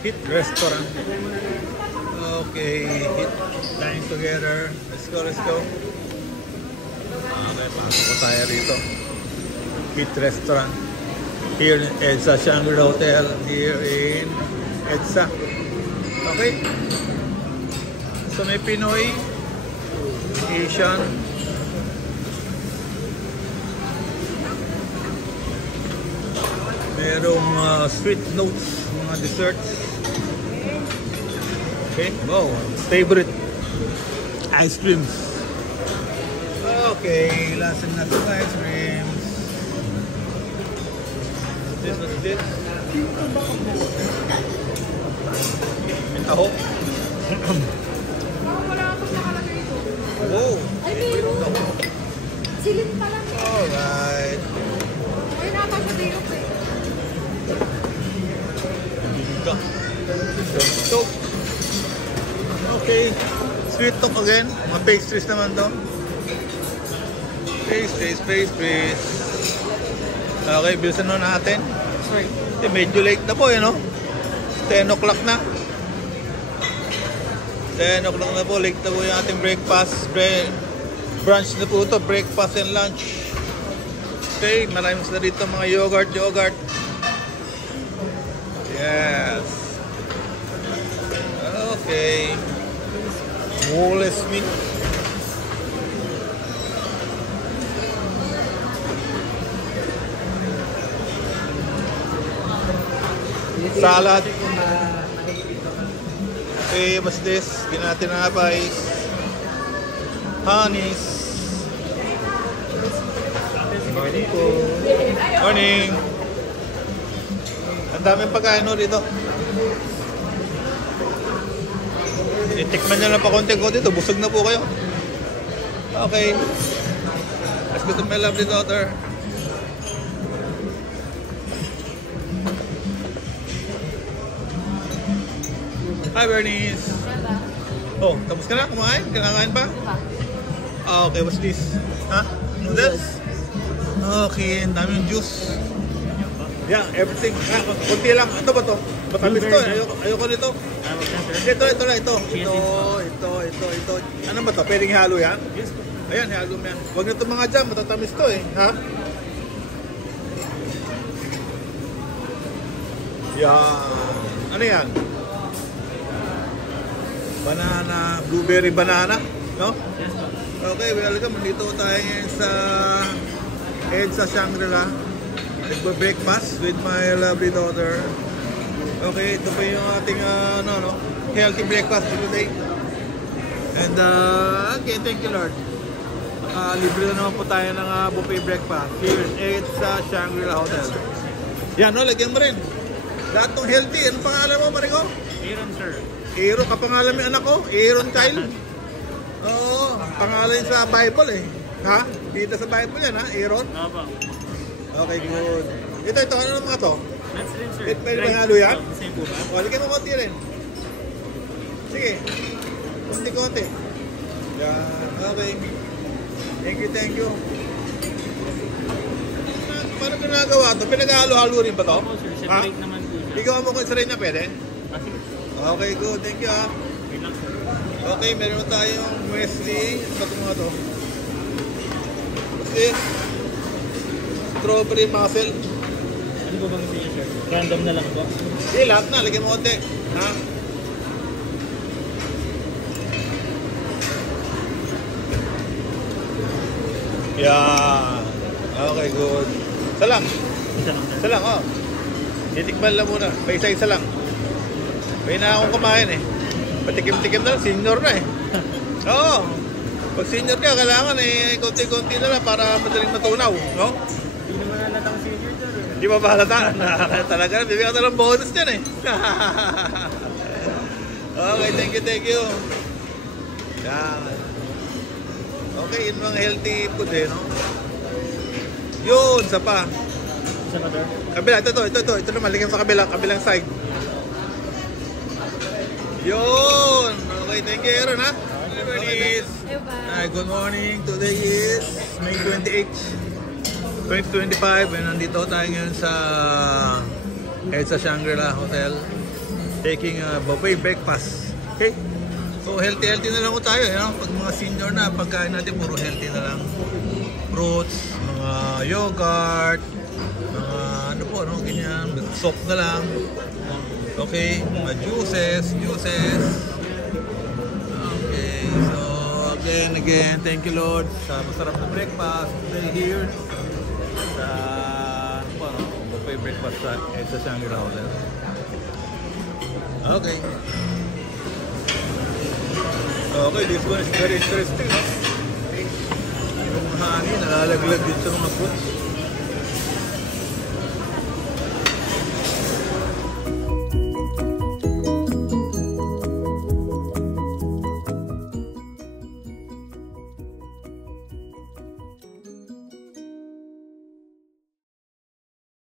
Hit Restaurant. Okay, hit. Dining together. Let's go, let's go. Okay, pasok po tayo rito. Hit Restaurant. Here in EDSA Shangri-La Hotel. Here in EDSA. Okay. So may Pinoy, Asian, merong sweet notes, mga desserts. Okay, wow, favorite ice creams. Okay, lasang ice creams. What's this? May taho. Wow. Ay, meron. Silid pa lang. Alright. Ay, nakapagpapilok eh. So, okay. Sweet talk again. Mga pastries naman to. Pastries. Okay, bilisan na natin. Sorry. Medyo late na po, no? 10 o'clock na. 10 o'clock na po. Late na po yung ating breakfast. Brunch na po ito. Breakfast and lunch. Okay, maraming sila dito mga yogurt. Yes. Okay. Wallis meat. Salad. Okay, what's this? Ginati na pa is honeys. Morning po. Morning. Ang daming pagkain dito. Itikman nyo lang pa konti-konti dito. Busog na po kayo. Okay. Let's go to my lovely daughter. Hi, Bernice. Oh, tapos ka na? Kumain? Kinakain pa? Okay, what's this? Ha? Noodles? Okay, ang daming juice. Yeah, everything. Kunti lang. Ito ba to? Matamis to. Ayoko nito. Ito. Ano ba to? Pwedeng ihalo yan? Yes po. Ayan, ihalo mo yan. Huwag nito mga jam. Matatamis to eh. Ha? Yeah. Ano yan? Banana, blueberry banana, no? Yes po. Okay, welcome. Dito tayo ngayon sa EDSA Shangri-La. Nagbe-breakfast with my lovely daughter. Okay, ito pa yung ating healthy breakfast for today. And okay, thank you Lord. Libre na naman po tayo ng buffet breakfast here in EDSA Shangri-La Hotel. Yan, no? Lagyan mo rin. Lahat ng healthy. Anong pangalan mo, Marico? Aaron, sir. Aaron, kapangalan mo yung anak ko, Aaron Kyle. Oo, pangalan sa Bible eh. Ha? Kita sa Bible yan ha, Aaron? Opo. Okay, good. Ito, ano naman to? That's rin, sir. Pwede ba halo yan? Same po ba? O, ligyan mo konti rin. Sige. Konti-konti. Yan, okay. Thank you. Paano ginagawa to? Pinag-halo-halo rin ba to? Opo, sir. Separate naman po siya. Ikaw mo kung isa rin niya pwede? Sige. Okay, good. Thank you ha. Wait lang, sir. Okay, meron tayong Wesley. Sa mga to. Kasi, strawberry mussel. Ano po bang gusto niyo, sir? Random na lang po. Hindi, lahat na. Lagyan mo konti. Ha? Yan. Okay, good. Isa lang. Isa lang, sir. Isa lang, oh. Titikman lang muna. Pa isa-isa lang. May na akong kumain eh. Patikim-tikim na lang. Senior na eh. Oo. Pag senior ka, kailangan eh, konti-konti na lang para madaling matunaw. No? Hindi naman nalatang senior, sir. Hindi ba mahalata? Talaga, bibigyan ka ng bonus dyan eh. Okay, thank you. Yan. Okay, yun mga healthy food eh, no? Yun, isa pa. Isa pa, sir? Kabila, ito naman, ligyan sa kabilang side. Yun! Okay, thank you, Aaron, ha? Okay, hi, good morning. Today is May 28, 2025 and nandito tayo ngayon sa EDSA Shangri-La Hotel. taking a buffet breakfast. Okay? So healthy na lang ko tayo, you know? Pag mga senior na, pagkain natin puro healthy na lang. Fruits, mga yogurt, mga ano po, no? Ganyan, soap na lang. Okay, mga juices. Okay, so again, thank you Lord sa masarap na breakfast today here sa ano po, no? Buffet breakfast sa EDSA Shangri-La Hotel. Okay. Okay, this one is very interesting, no? Yung hangin, nalalaglag din sa mga fruits.